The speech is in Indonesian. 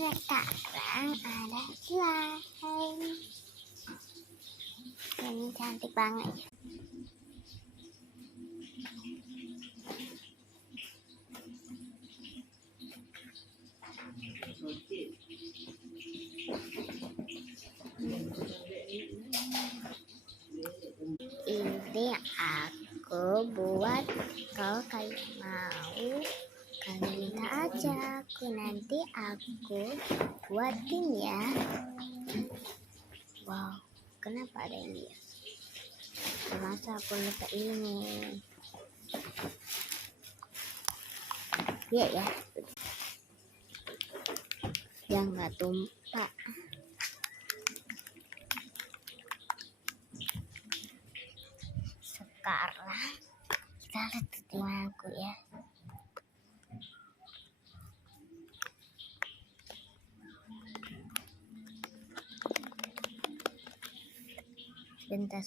Sekarang ada slime. Ini cantik banget. Ini aku buat. Kalau kalian mau, kalian minta aja aku, nanti aku buatin ya. Wow, kenapa ada ini ya? Masa aku lupa ini? Iya ya, yang nggak tumpah. Sekarang kita lihat tujuanku ya. Bentar.